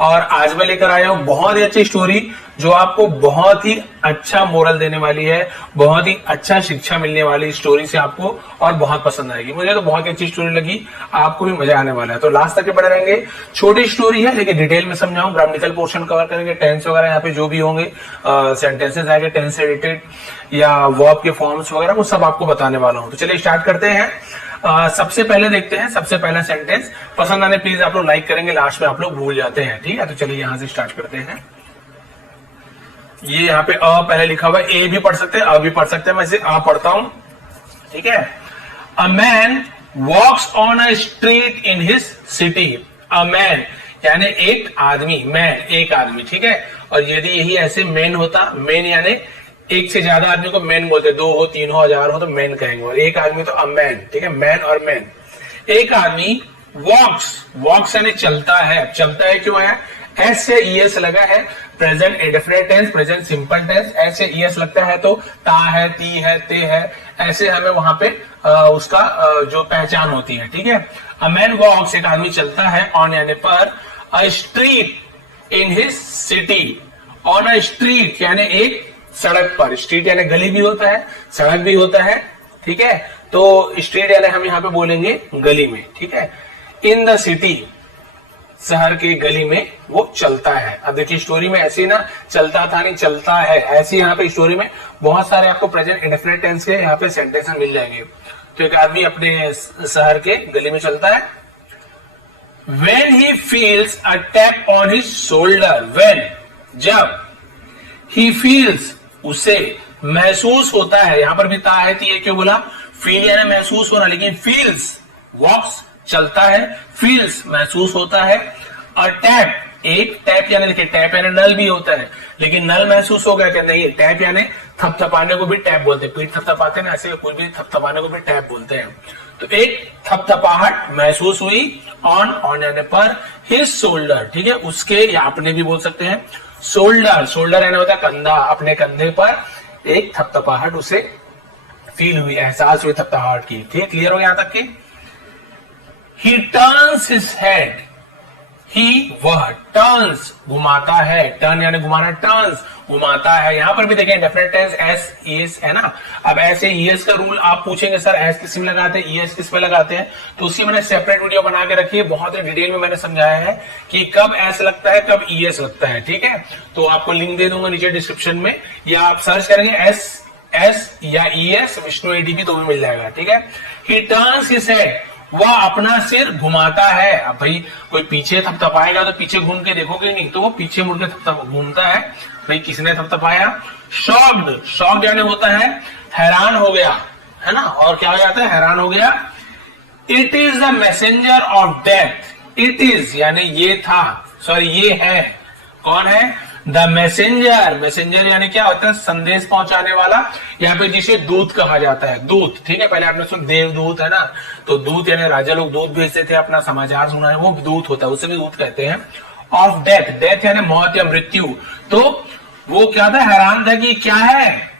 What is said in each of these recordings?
और आज मैं लेकर आया हूं बहुत ही अच्छी स्टोरी जो आपको बहुत ही अच्छा मोरल देने वाली है, बहुत ही अच्छा शिक्षा मिलने वाली स्टोरी से आपको और बहुत पसंद आएगी। मुझे तो बहुत ही अच्छी स्टोरी लगी, आपको भी मजा आने वाला है, तो लास्ट तक बने रहेंगे। छोटी स्टोरी है लेकिन डिटेल में समझाऊं, ग्रामेटिकल पोर्शन कवर करेंगे, टेंस वगैरह यहाँ पे जो भी होंगे सेंटेंसेस आएंगे टेंस से रिलेटेड या वर्ब के फॉर्म्स वगैरह, वो सब आपको बताने वाला हूं। तो चलिए स्टार्ट करते हैं। सबसे पहले देखते हैं, सबसे पहला सेंटेंस पसंद आने प्लीज आप लोग लाइक करेंगे, लास्ट में आप लोग भूल जाते हैं, ठीक है। तो चलिए यहां से स्टार्ट करते हैं। ये यहाँ पे अ पहले लिखा हुआ है, ए भी पढ़ सकते हैं, अ भी पढ़ सकते हैं, मैं इसे अ पढ़ता हूं, ठीक है। A man walks on a street in his city. A man यानी एक आदमी, मैन एक आदमी, ठीक है। और यदि यही ऐसे मैन होता, मैन यानी एक से ज्यादा आदमी को मैन बोलते, 2 हो 3 हो 1000 हो तो मैन कहेंगे, और एक आदमी तो अ मैन, ठीक है, मैन और मैन। एक आदमी वॉक्स, वॉक्स यानी चलता है, चलता है क्यों है, एस से ईएस लगा है, present indefinite tense, present simple tense, S से ईएस लगता है तो ता है, ती है, ते है, ऐसे हमें वहां पे उसका जो पहचान होती है, ठीक है। अ मैन वॉक्स एक आदमी चलता है, ऑन यानी पर, अ street in his city, on a street यानी एक सड़क पर, स्ट्रीट यानी गली भी होता है, सड़क भी होता है, ठीक है। तो स्ट्रीट यानी हम यहाँ पे बोलेंगे गली में, ठीक है। इन द सिटी, शहर की गली में वो चलता है। अब देखिए स्टोरी में ऐसे ना चलता था नहीं, चलता है, ऐसे यहाँ पे स्टोरी में बहुत सारे आपको प्रेजेंट इंडेफिनिट टेंस के यहाँ पे सेंटेंस मिल जाएंगे। तो एक आदमी अपने शहर के गली में चलता है। When he feels a tap on his shoulder, when जब he feels उसे महसूस होता है, यहां पर भी ता है, ये क्यों बोला, फील यानी महसूस होना, लेकिन फील्स वॉक्स चलता है, फील्स महसूस होता है। और टैप, एक टैप यानी देखिए टैप यानी नल भी होता है, लेकिन नल महसूस हो गया क्या, नहीं, टैप यानी थपथपाने को भी टैप बोलते हैं, पीठ थपथपाते हैं ना, ऐसे कोई भी थपथपाने को भी टैप बोलते हैं। तो एक थपथपाहट महसूस हुई, ऑन यानी पर, हिज शोल्डर, ठीक है, उसके या अपने भी बोल सकते हैं, शोल्डर, शोल्डर यानी होता है कंधा, अपने कंधे पर एक थपथपाहट उसे फील हुई, एहसास हुई थपथपाहट की, ठीक है। क्लियर हो गया यहां तक की। ही टर्न्स हिज हेड, ही वह टर्न्स घुमाता है, टर्न यानी घुमाना, टर्न्स घुमाता है। यहां पर भी देखें डेफिनेट टेंस एस ईएस है ना। अब ऐसे ईएस का रूल आप पूछेंगे सर एस किस में लगाते हैं, ईएस किस में लगाते हैं, तो उसकी मैंने सेपरेट वीडियो बना के रखी है, बहुत ही डिटेल में मैंने समझाया है कि कब एस लगता है कब ईएस लगता है, ठीक है। तो आपको लिंक दे दूंगा नीचे डिस्क्रिप्शन में, या आप सर्च करेंगे एस या ईएस विष्णु एडीपी तो भी मिल जाएगा, ठीक है। ही टर्न्स हिज हेड, वह अपना सिर घुमाता है। अब भाई कोई पीछे थपथपाएगा तो पीछे घूम के देखोगे नहीं, तो वो पीछे मुड़ के घूमता है, भाई किसने थपथपाया। शॉक्ड, शॉक्ड यानी होता है हैरान हो गया, है ना, और क्या हो जाता है, हैरान हो गया। It is the messenger of death, it is यानी ये था, सॉरी ये है, कौन है, द मैसेंजर, मैसेंजर यानी क्या होता है, संदेश पहुंचाने वाला, यहाँ पे जिसे दूत कहा जाता है, दूत, ठीक है। पहले आपने सुन देवदूत है ना, तो दूत यानी राजा लोग दूत भेजते थे अपना समाचार सुनाने, वो दूत होता है, उसे भी दूत कहते हैं। ऑफ डेथ, डेथ यानी मौत या मृत्यु, तो वो क्या था, हैरान था कि क्या है,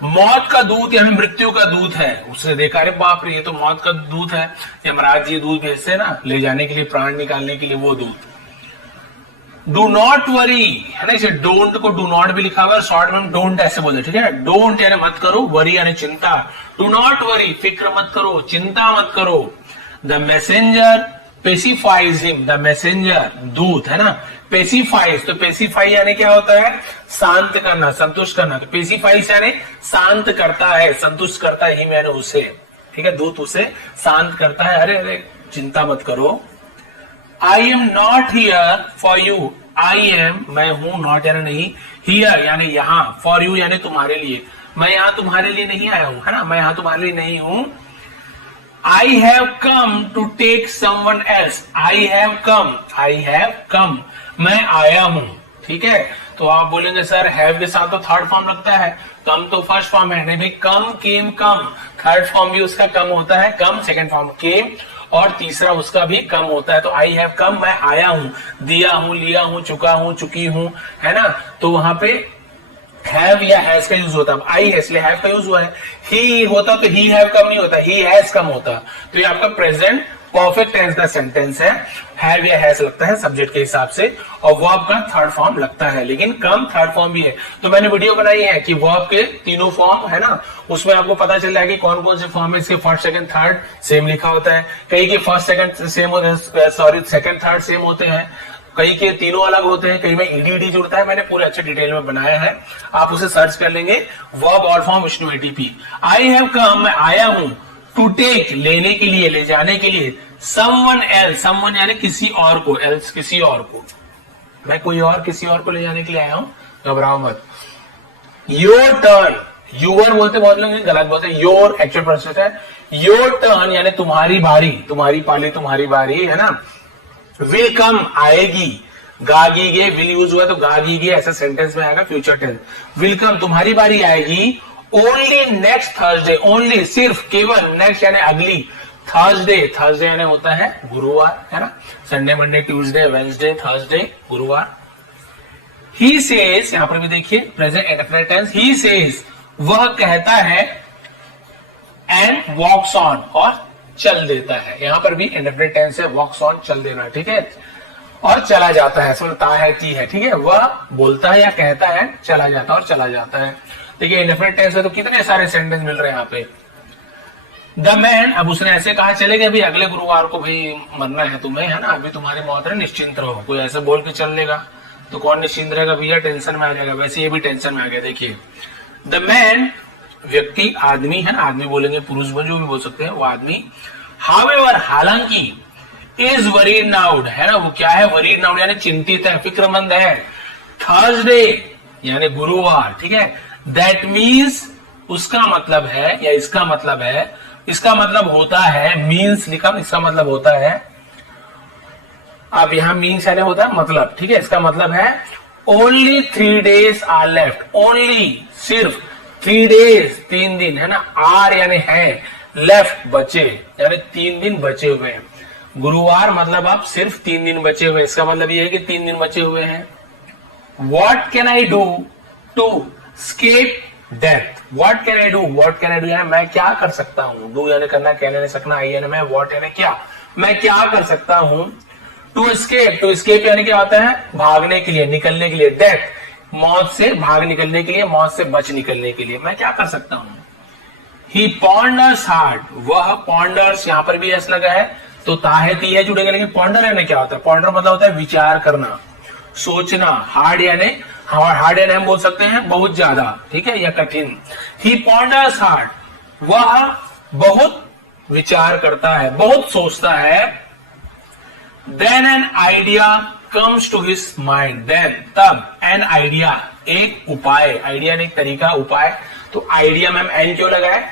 मौत का दूत यानी मृत्यु का दूत है। उसने देखा अरे बाप रे ये तो मौत का दूत है, यमराज जी दूत भेजते हैं ना ले जाने के लिए, प्राण निकालने के लिए, वो दूत। डू नॉट वरी है ना, इसे डोंट को डू नॉट भी लिखा हुआ है, शॉर्ट में डोंट ऐसे बोलते, ठीक है। डोंट यानी मत करो, वरी यानी चिंता, डू नॉट वरी फिक्र मत करो, चिंता मत करो। The messenger pacifies him, the messenger दूत है ना, पेसिफाइज, तो पेसिफाई यानी क्या होता है, शांत करना, संतुष्ट करना, तो पेसिफाइज यानी शांत करता है, संतुष्ट करता है, हिम यानी उसे, ठीक है, दूत उसे शांत करता है, अरे अरे चिंता मत करो। I am not here for you, I am मैं हूं, नॉट यानी नहीं, हियर यानी यहां, फॉर यू यानी तुम्हारे लिए, मैं यहां तुम्हारे लिए नहीं आया हूं, है ना, मैं यहां तुम्हारे लिए नहीं हूं। I have come to take someone else, I have come, मैं आया हूं, ठीक है। तो आप बोलेंगे सर हैव के साथ तो थर्ड फॉर्म लगता है, कम तो फर्स्ट फॉर्म है, नहीं भाई, कम केम कम, थर्ड फॉर्म भी उसका कम होता है, कम सेकंड फॉर्म केम, और तीसरा उसका भी कम होता है। तो आई हैव कम, मैं आया हूं, दिया हूं, लिया हूं, चुका हूं, चुकी हूं, है ना। तो वहां पे हैव या हैज का यूज होता है, आई है इसलिए हैव का यूज हुआ है। ही होता तो ही हैव कम नहीं होता, ही हैज कम होता। तो ये आपका प्रेजेंट परफेक्ट टेंस का सेंटेंस है, हैव या हैज लगता है सब्जेक्ट के हिसाब से, और वर्ब का थर्ड फॉर्म लगता है, लेकिन कम थर्ड फॉर्म भी है। तो मैंने वीडियो बनाई है कि वर्ब के तीनों फॉर्म है ना, उसमें आपको पता चल जाएगा कि कौन कौन से फॉर्म है। इसके फर्स्ट सेकंड थर्ड सेम लिखा होता है, कई के फर्स्ट सेकंड सेम होते हैं, सॉरी सेकंड थर्ड सेम होते हैं, कई के तीनों अलग होते हैं, कई में ईडी जुड़ता है। मैंने पूरे अच्छे डिटेल में बनाया है, आप उसे सर्च कर लेंगे। वर्ब और form Vishnu ATP. I have come, मैं आया हूं, टू टेक लेने के लिए, ले जाने के लिए, समवन एल्स, समवन यानी किसी और को, एल्स किसी और को, मैं कोई और किसी और को ले जाने के लिए आया हूं, घबराओ मत। योर टर्न, यूर बोलते बहुत लोग गलत बोलते, योर एक्चुअल प्रोसेस है, योर टर्न यानी तुम्हारी बारी, तुम्हारी पाली, तुम्हारी बारी है ना। विल कम आएगी, गागी गे, विल यूज हुआ तो गागी गे ऐसा सेंटेंस में आएगा फ्यूचर टेंस। विल कम तुम्हारी बारी आएगी, ओनली नेक्स्ट थर्सडे, ओनली सिर्फ केवल, नेक्स्ट यानी अगली, थर्सडे, थर्सडे यानी होता है गुरुवार है ना, Sunday Monday Tuesday Wednesday Thursday गुरुवार। ही सेज, यहां पर भी देखिए present indefinite tense, he says वह कहता है, एंड वॉक्स ऑन और चल देता है, यहां पर भी इंडेफिनिट टेंस है, वॉक्स ऑन चल देना, ठीक है, और चला जाता है, सुनता है, ती है, ठीक है, वह बोलता है या कहता है, चला जाता है और चला जाता है। देखिए इंडेफिनिट टेंस है तो कितने सारे सेंटेंस मिल रहे हैं यहाँ पे। द मैन, अब उसने ऐसे कहा, चलेगा भाई अगले गुरुवार को भाई मरना है तुम्हें है ना, अभी तुम्हारी मौत है, निश्चिंत रहो, कोई ऐसे बोल के चल लेगा तो कौन निश्चिंत रहेगा भैया, टेंशन में आ जाएगा। वैसे ये भी टेंशन में आ गया। देखिए द मैन व्यक्ति, आदमी है ना, आदमी बोलेंगे पुरुष जो भी बोल सकते हैं, वो आदमी। हाउएवर हालांकि, इज वरीड नाउड है ना, वो क्या है, वरीड नाउड यानी चिंतित है, फिक्रमंद है। थर्सडे यानी गुरुवार, ठीक है। दैट मीन्स उसका मतलब है या इसका मतलब है, इसका मतलब होता है, मीन्स लिखा, इसका मतलब होता है, अब यहां मीन्स यानी होता है मतलब, ठीक है, इसका मतलब है only 3 days are left, only सिर्फ 3 days 3 दिन है ना, आर यानी है, लेफ्ट बचे यानी 3 दिन बचे हुए हैं। गुरुवार मतलब आप सिर्फ 3 दिन बचे हुए, इसका मतलब ये है कि 3 दिन बचे हुए हैं। What can I do to escape death? What can I do? What can I do यानी मैं क्या कर सकता हूं, डू यानी करना, कहने यानी सकना, आई यानी मैं, व्हाट यानी क्या, मैं क्या कर सकता हूं। टू एस्केप, टू एस्केप यानी क्या होता है, भागने के लिए, निकलने के लिए, डेथ मौत से भाग निकलने के लिए, मौत से बच निकलने के लिए, मैं क्या कर सकता हूं। ही पॉन्डर्स हार्ड, वह पॉन्डर्स, यहां पर भी एस लगा है तो ताहेती है जुड़ेगा, लेकिन पॉन्डर यानी क्या होता है, पॉन्डर मतलब होता है विचार करना, सोचना, हार्ड यानी, हार्ड यानी हम बोल सकते हैं बहुत ज्यादा, ठीक है, या कठिन। ही पॉन्डर्स हार्ड, वह बहुत विचार करता है, बहुत सोचता है। Then an idea comes to his mind, then तब, एन आइडिया एक उपाय, आइडिया नहीं तरीका, उपाय, तो आइडिया मैम एन क्यों लगाए,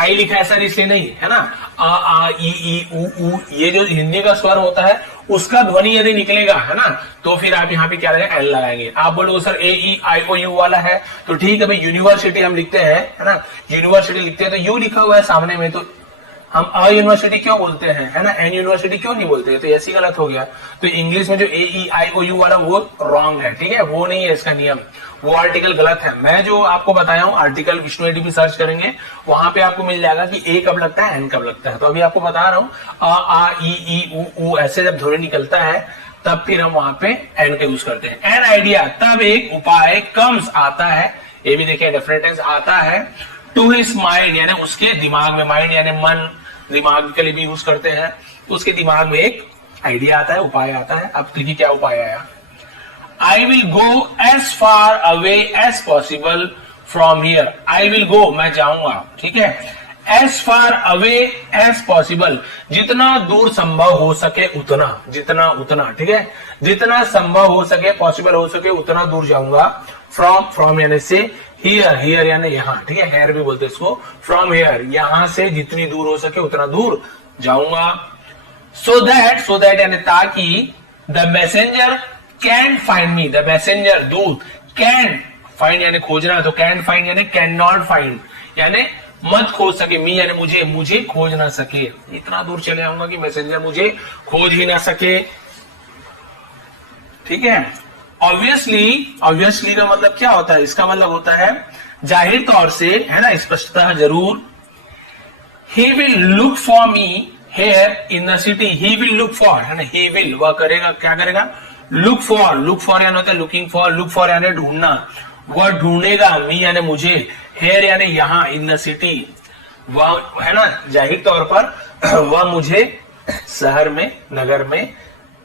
आई लिखा है सर इसलिए नहीं है ना, आ ई उ ये जो हिंदी का स्वर होता है उसका ध्वनि यदि निकलेगा है ना, तो फिर आप यहाँ पे क्या लगाएंगे, एल लगाएंगे। आप बोलोगे sir A E I O you वाला है, तो ठीक है भाई, यूनिवर्सिटी हम लिखते हैं है ना, यूनिवर्सिटी लिखते हैं तो यू लिखा हुआ है सामने में, तो हम अ यूनिवर्सिटी क्यों बोलते हैं है ना, एन यूनिवर्सिटी क्यों नहीं बोलते, तो ऐसी गलत हो गया। तो इंग्लिश में जो ए ई आई ओ यू वाला वो रॉन्ग है, ठीक है, वो नहीं है इसका नियम, वो आर्टिकल गलत है। मैं जो आपको बताया हूं आर्टिकल विष्णु एटीपी सर्च करेंगे वहां पे आपको मिल जाएगा कि ए कब लगता है, एन कब लगता है। तो अभी आपको बता रहा हूं आ ई उ ऐसे जब ध्वनि निकलता है तब फिर हम वहां पे एन का यूज करते हैं। एन आइडिया तब एक उपाय, कम्स आता है, ये भी देखिए डेफिनेट टेंस आता है, टू हिज माइंड यानी उसके दिमाग में, माइंड यानी मन, दिमाग के लिए भी यूज करते हैं, तो उसके दिमाग में एक आइडिया आता है, उपाय आता है। अब देखिए क्या उपाय आया, I will go as far away as possible from here, I will go मैं जाऊंगा, ठीक है, as far away as possible जितना दूर संभव हो सके उतना, जितना उतना, ठीक है, जितना संभव हो सके, पॉसिबल हो सके उतना दूर जाऊंगा। फ्रॉम यानी से, हियर, हियर यानी यहां, ठीक है, हेयर भी बोलते हैं इसको, फ्रॉम हियर यहां से जितनी दूर हो सके उतना दूर जाऊंगा। सो दैट यानी ताकि, the messenger can find me, the messenger दूत, कैन फाइंड यानी खोजना, तो कैन फाइंड यानी कैन नॉट फाइंड यानी मत खोज सके, मी यानी मुझे, मुझे खोज ना सके, इतना दूर चले आऊंगा कि मैसेंजर मुझे खोज ही ना सके, ठीक है। ऑब्वियसली का मतलब क्या होता है, इसका मतलब होता है जाहिर तौर से है ना, स्पष्टता जरूर। He will look for me here in the city, he will look for, है ना, ही विल, वह करेगा, क्या करेगा, लुक फॉर यानी होता है लुकिंग फॉर, लुक फॉर यानी ढूंढना, वह ढूंढेगा, मी यानी मुझे, हेयर यानी यहाँ, इन द सिटी, वह, है ना, जाहिर तौर पर वह मुझे शहर में, नगर में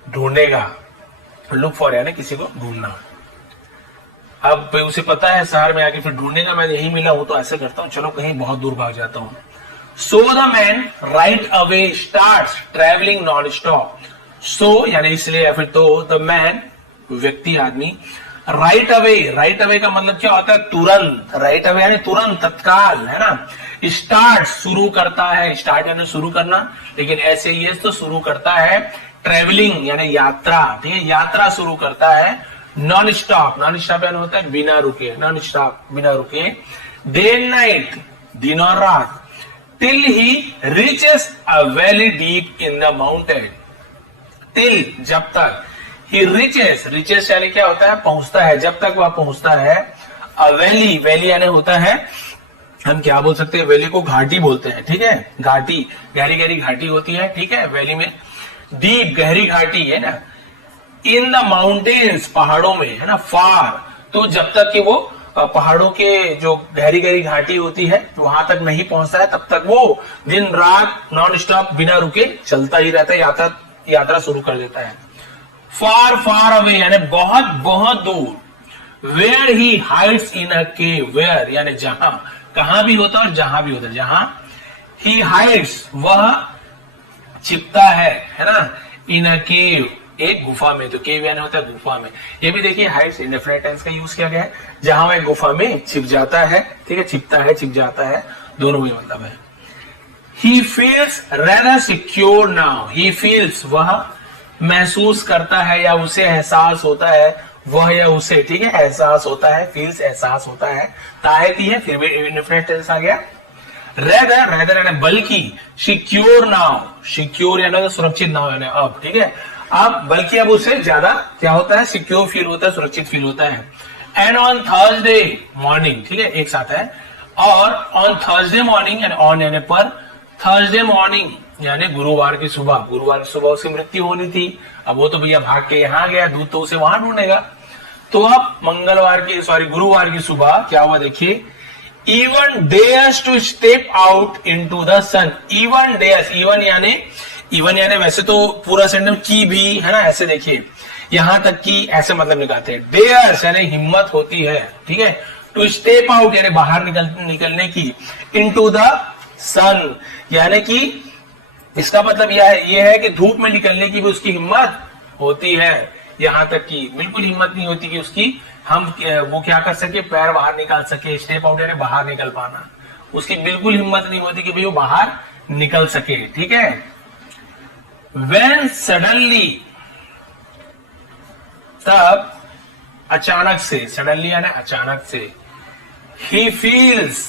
ढूंढेगा, लुक फॉर यानी किसी को ढूंढना। अब उसे पता है शहर में आके फिर ढूंढेगा, मैं यही मिला हूं तो ऐसे करता हूं, चलो कहीं बहुत दूर भाग जाता हूं। So the man right away starts travelling non stop, so यानी इसलिए या फिर तो, द मैन व्यक्ति, आदमी, राइट अवे का मतलब क्या होता है, तुरंत, राइट अवे यानी तुरंत, तत्काल, है ना, स्टार्ट शुरू करता है, स्टार्ट यानी शुरू करना, लेकिन ऐसे ही तो शुरू करता है, ट्रेवलिंग यानी यात्रा, ठीक है, यात्रा शुरू करता है, नॉन स्टॉप यानी होता है बिना रुके, नॉन स्टॉप बिना रुके, डे एंड नाइट, दिन और रात, till he reaches a valley deep in the mountain, till जब तक, ही रीचेस यानी क्या होता है, पहुंचता है, जब तक वह पहुंचता है, अ वैली यानी होता है, हम क्या बोल सकते हैं, वैली को घाटी बोलते हैं, ठीक है, घाटी, गहरी गहरी घाटी होती है, ठीक है, वैली में, डीप गहरी घाटी है ना, इन द माउंटेन्स पहाड़ों में, है ना, फार, तो जब तक कि वो पहाड़ों के जो गहरी गहरी घाटी होती है वहां तक नहीं पहुंचता है, तब तक वो दिन रात नॉन स्टॉप बिना रुके चलता ही रहता है, यात्रा शुरू कर देता है। फार अवे यानी बहुत बहुत दूर, where he hides in a cave, where यानी जहां, कहां भी होता है और जहां भी होता है, जहां, ही हाइड्स वह छिपता है ना, इन अ केव एक गुफा में, तो केव यानी होता है गुफा में, ये भी देखिए हाइड्स इंडेफिनिट टेंस का यूज किया गया है, जहां वह गुफा में छिप जाता है, ठीक है, छिपता है, छिप जाता है, दोनों में मतलब है। He feels rather secure now, he feels वह महसूस करता है या उसे एहसास होता है, वह या उसे, ठीक है, एहसास होता है, फील्स एहसास होता है, तायती है, फिर भी इंडेफिनिट टेंस आ गया। रेदर यानी बल्कि, सिक्योर नाउ, सिक्योर यानी सुरक्षित नाउ यानी अब, ठीक है, अब बल्कि अब उसे ज्यादा क्या होता है, सिक्योर फील होता है, सुरक्षित फील होता है। एंड ऑन थर्सडे मॉर्निंग, ठीक है, एक साथ है, और ऑन थर्सडे मॉर्निंग यानी ऑन यानी पर, थर्सडे मॉर्निंग यानी गुरुवार की सुबह उसकी मृत्यु होनी थी, अब वो तो भैया भाग के यहाँ गया, दूध तो उसे वहां ढूंढेगा, तो अब गुरुवार की सुबह क्या हुआ देखिए, even dares to step out into the sun, even dares, even यानी वैसे तो पूरा सेंटेंस की भी, है ना, ऐसे देखिए, यहां तक कि ऐसे मतलब निकालते हैं, डेयर्स यानी हिम्मत होती है, ठीक है, टू स्टेप आउट यानी बाहर निकलने की, इनटू द सन यानी कि इसका मतलब यह है कि धूप में निकलने की भी उसकी हिम्मत होती है, यहां तक कि बिल्कुल हिम्मत नहीं होती कि उसकी वो क्या कर सके, पैर बाहर निकाल सके, स्टेप आउट यानी बाहर निकल पाना, उसकी बिल्कुल हिम्मत नहीं होती कि भाई वो बाहर निकल सके, ठीक है। When suddenly, तब अचानक से, सडनली यानी अचानक से, he feels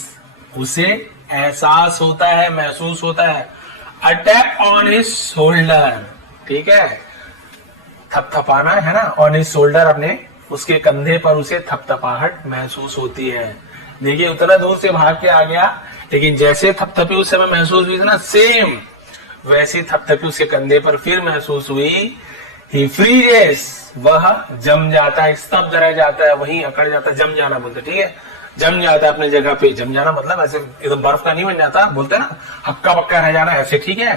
उसे एहसास होता है, महसूस होता है, a tap on his shoulder, ठीक है, थपथपाना है ना, on his shoulder, अपने उसके कंधे पर उसे थपथपाहट महसूस होती है। देखिए उतना दूर से भाग के आ गया, लेकिन जैसे थपथपी उस समय महसूस हुई थी ना, सेम वैसी थपथपी उसके कंधे पर फिर महसूस हुई। ही फ्रीजेस वह जम जाता है, स्तब्ध रह जाता है, वहीं अकड़ जाता है, जम जाना बोलते, ठीक है, जम जाता है अपनी जगह पे, जम जाना मतलब ऐसे एकदम बर्फ का नहीं बन जाता, बोलते ना हक्का पक्का रह जाना, ऐसे, ठीक है।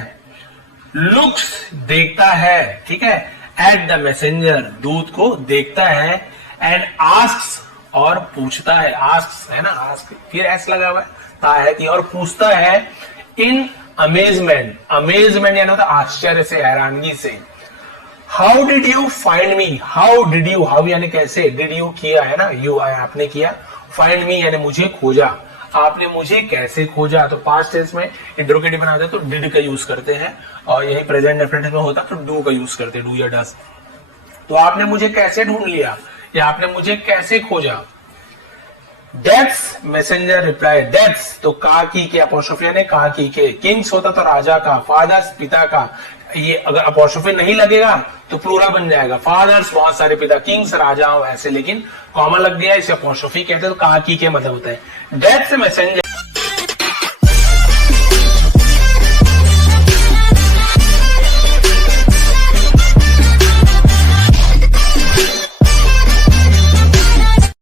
लुक्स देखता है, ठीक है, एट द मैसेंजर दूत को देखता है, एंड आस्क्स और पूछता है, आस्क्स है ना, आस्क फिर एस लगा हुआ है, ताहती, और पूछता है इन अमेजमेंट यानी होता आश्चर्य से, हैरानगी से। How did you find me, how यानी कैसे, डिड यू किया है ना, यू आपने किया, फाइंड मी यानी मुझे खोजा, आपने मुझे कैसे खोजा, तो पास्ट टेंस में इंट्रोगेटिव बनाते हैं तो डिड का यूज करते हैं, और यही प्रेजेंट डेफिनेट में होता तो डू का यूज करते हैं, डू या डस। तो आपने मुझे कैसे ढूंढ लिया, या आपने मुझे कैसे खोजा। डेथ्स मैसेंजर रिप्लाई, डेथ्स तो का की के अपोस्ट्रोफी यानी का की के, किंग्स होता तो राजा का, फादर्स पिता का, ये अगर अपोस्ट्रोफी नहीं लगेगा तो प्लूरल बन जाएगा, फादर्स बहुत सारे पिता, किंग्स राजा ऐसे, लेकिन कॉमन लग गया इसे अपोस्ट्रोफी कहते हैं, तो का की के मतलब होता है। Deaths messenger